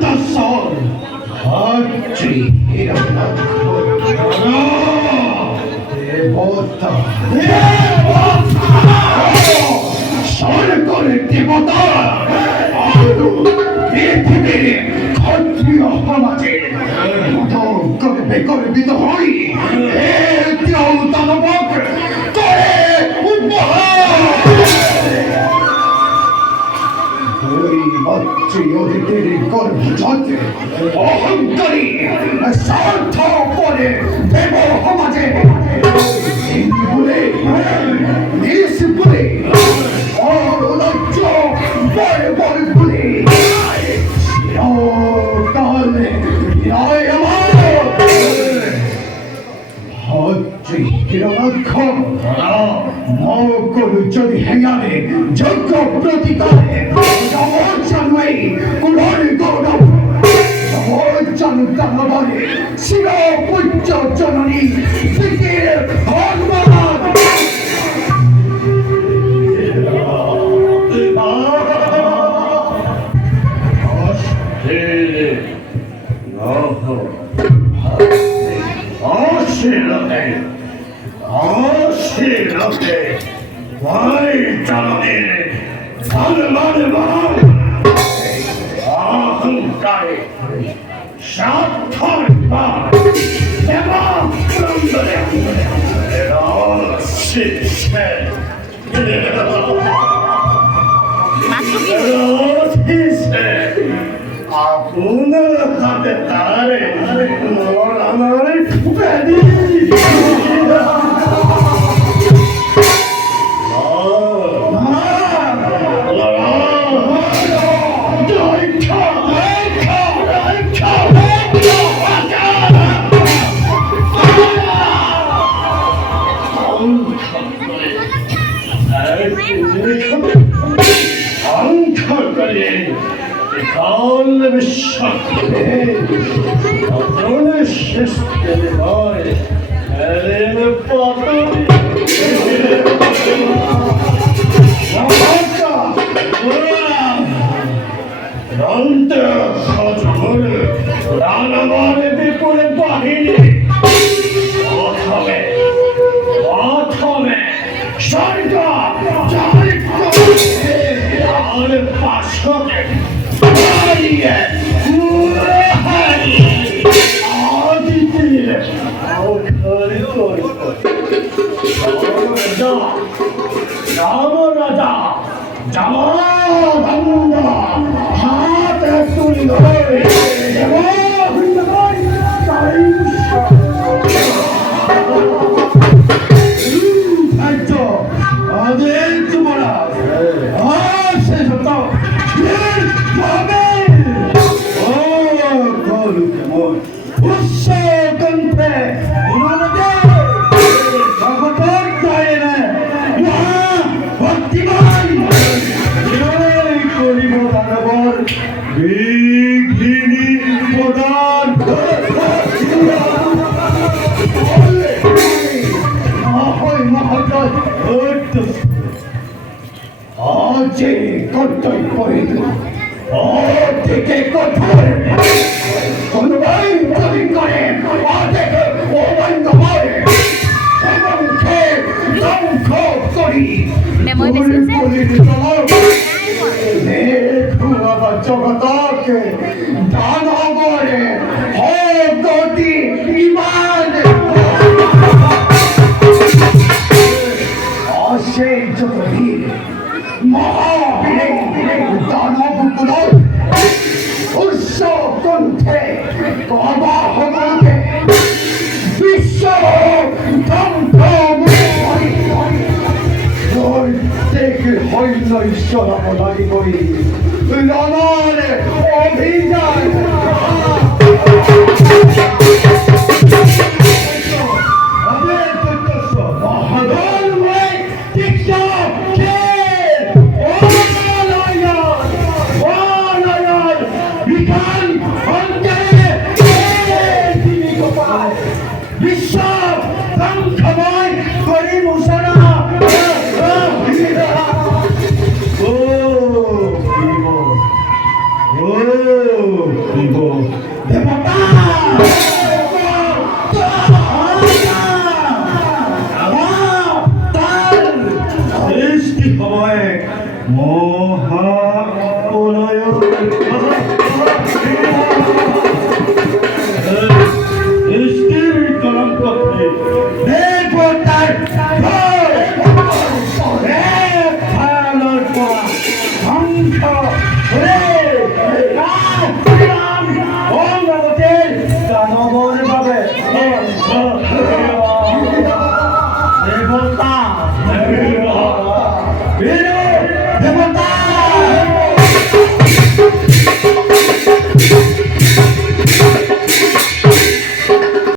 Tasol, Hachi, Devota, Sole করে দেবতা আলু পৃথিবীর ক্ষত্রিয় সমাজে করবে গর্বিত হই কেউ দানবক করে উপহার অধিকের গর্ভজাতে অহংকারী স্বার্থ পরে দেব সমাজে বলে নিজ বলে অলজ্জ বড় বড় বলে চিরকালে বিনয় আমার হচ্ছে হিরণাক্ষর মকর যদি হেয়ারে যজ্ঞ প্রতিকারে জগৎসান্বয়ী কুলর গৌরব জগৎসানুদানবরে শির পূজ্য জননী শ্রীকে ভগবান Vai, Janine! Ahankari! Shatharma! Deva! আপনার হাতে তারে আমার বেদি বিপুল বাহিনী প্রথমে স্বর্গ আর পাশকে রাম রাজা জামা হাত তুলি কর্তব্য করে থেকে কঠোর কোনবাই যদি করে জগতকে দান করে গতি ইমান অশেষ যত ভিড় মহাবীরে দানব কুলর উৎস কণ্ঠে কবাহকে বিশ্ব ধ্বংস প্রত্যেক হইল ঈশ্বর অবদানী করি রণার অভিযান বিশ্ব ধ্বংসময় করি মুসরা রে